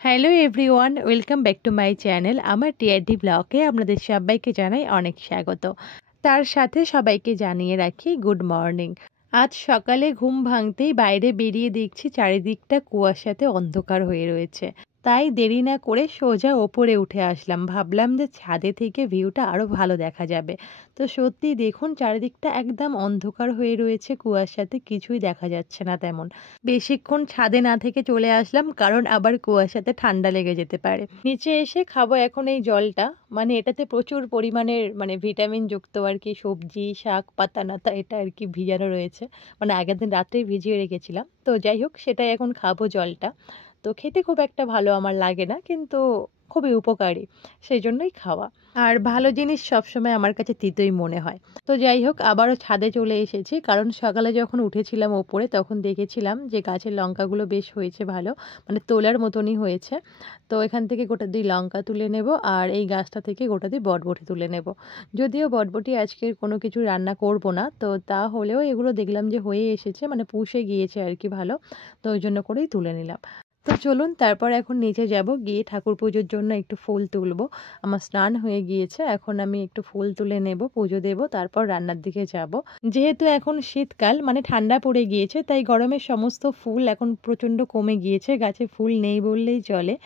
Hello everyone, welcome back to my channel. আমার TRD ব্লগে আপনাদের সবাইকে জানাই অনেক স্বাগত। তার সাথে সবাইকে জানিয়ে রাখি গুড মর্নিং। আজ সকালে ঘুম ভাঙতেই বাইরে বেরিয়ে দেখছি চারিদিকটা কুয়াশাতে অন্ধকার হয়ে রয়েছে। তাই দেরি না করে সোজা ওপরে উঠে আসলাম। ভাবলাম যে ছাদে থেকে ভিউটা আরও ভালো দেখা যাবে। তো সত্যি দেখুন চারিদিকটা একদম অন্ধকার হয়ে রয়েছে, কুয়াশাতে কিছুই দেখা যাচ্ছে না তেমন। বেশিক্ষণ ছাদে না থেকে চলে আসলাম, কারণ আবার কুয়াশাতে ঠান্ডা লেগে যেতে পারে। নিচে এসে খাবো এখন এই জলটা। এটাতে প্রচুর পরিমাণের ভিটামিন যুক্ত আর কি, সবজি শাক পাতা নাতা এটা আর কি ভিজানো রয়েছে। আগের দিন রাত্রেই ভিজিয়ে রেখেছিলাম, তো যাই হোক সেটাই এখন খাবো জলটা। তো খেতে খুব একটা ভালো আমার লাগে না, কিন্তু খুবই উপকারী, সেই জন্যই খাওয়া। আর ভালো জিনিস সবসময় আমার কাছে তিতই মনে হয়। তো যাই হোক আবারও ছাদে চলে এসেছি, কারণ সকালে যখন উঠেছিলাম ওপরে তখন দেখেছিলাম যে গাছের লঙ্কাগুলো বেশ হয়েছে ভালো, তোলার মতনই হয়েছে। তো এখান থেকে গোটা দুই লঙ্কা তুলে নেব, আর এই গাছটা থেকে গোটা দুই বটবটি তুলে নেব। যদিও বটবটি আজকের কোনো কিছু রান্না করব না, তো তা হলেও এগুলো দেখলাম যে হয়ে এসেছে, পুষে গিয়েছে আর কি ভালো, তো ওই জন্য করেই তুলে নিলাম। তো চলুন তারপর এখন নিচে যাব, গিয়ে ঠাকুর পুজোর জন্য একটু ফুল তুলব। আমার স্নান হয়ে গিয়েছে, এখন আমি একটু ফুল তুলে নেব, পুজো দেব, তারপর রান্নার দিকে যাব। যেহেতু এখন শীতকাল, ঠান্ডা পড়ে গিয়েছে, তাই গরমের সমস্ত ফুল এখন প্রচণ্ড কমে গিয়েছে, গাছে ফুল নেই বললেই চলে।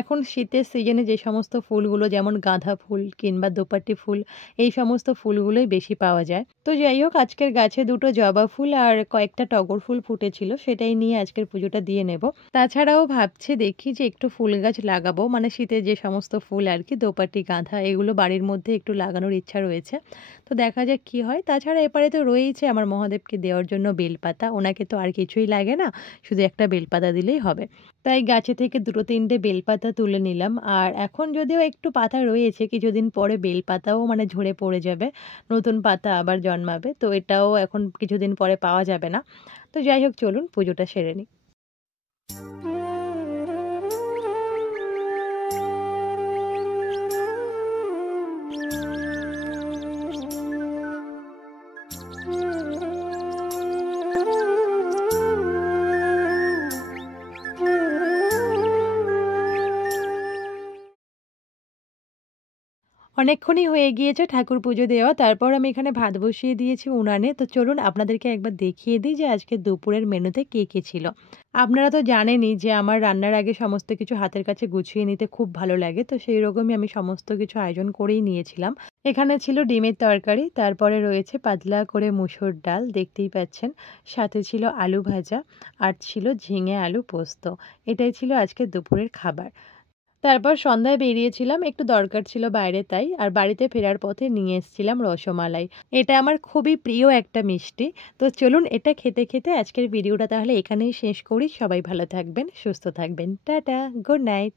এখন শীতের সিজনে যে সমস্ত ফুলগুলো, যেমন গাঁদা ফুল কিংবা দোপাটি ফুল, এই সমস্ত ফুলগুলোই বেশি পাওয়া যায়। তো যাই হোক আজকের গাছে দুটো জবা ফুল আর কয়েকটা টগর ফুল ফুটেছিল, সেটাই নিয়ে আজকের পুজোটা দিয়ে নেব। তাছাড়াও ভাবছি দেখি যে একটু ফুল গাছ লাগাবো, শীতের যে সমস্ত ফুল আর কি, দোপাটি গাঁদা, এগুলো বাড়ির মধ্যে একটু লাগানোর ইচ্ছা রয়েছে। তো দেখা যাক কি হয়। তাছাড়া এপারে তো রয়েইছে আমার মহাদেবকে দেওয়ার জন্য বেলপাতা, ওনাকে তো আর কিছুই লাগে না, শুধু একটা বেলপাতা দিলেই হবে। তাই গাছে থেকে দুটো তিনটে বেলপাতা তুলে নিলাম। আর এখন যদিও একটু পাতা রয়েছে, কিছুদিন পরে বেলপাতাও ঝরে পড়ে যাবে, নতুন পাতা আবার জন্মাবে, তো এটাও এখন কিছুদিন পরে পাওয়া যাবে না। তো যাই হোক চলুন পুজোটা সেরে নিই। অনেকক্ষণই হয়ে গিয়েছে ঠাকুর পুজো দেওয়া, তারপর আমি এখানে ভাত বসিয়ে দিয়েছি উনানে। তো চলুন আপনাদেরকে একবার দেখিয়ে দিই যে আজকে দুপুরের মেনুতে কে কে ছিল। আপনারা তো জানেনই যে আমার রান্নার আগে সমস্ত কিছু হাতের কাছে গুছিয়ে নিতে খুব ভালো লাগে, তো সেই রকমই আমি সমস্ত কিছু আয়োজন করেই নিয়েছিলাম। এখানে ছিল ডিমের তরকারি, তারপরে রয়েছে পাতলা করে মুসুর ডাল, দেখতেই পাচ্ছেন, সাথে ছিল আলু ভাজা, আর ছিল ঝিঙে আলু পোস্ত। এটাই ছিল আজকে দুপুরের খাবার। তারপর সন্ধ্যায় বেরিয়েছিলাম, একটু দরকার ছিল বাইরে তাই, আর বাড়িতে ফেরার পথে নিয়ে এসেছিলাম রসমালাই। এটা আমার খুবই প্রিয় একটা মিষ্টি। তো চলুন এটা খেতে খেতে আজকের ভিডিওটা তাহলে এখানেই শেষ করি। সবাই ভালো থাকবেন, সুস্থ থাকবেন, টাটা, গুড নাইট।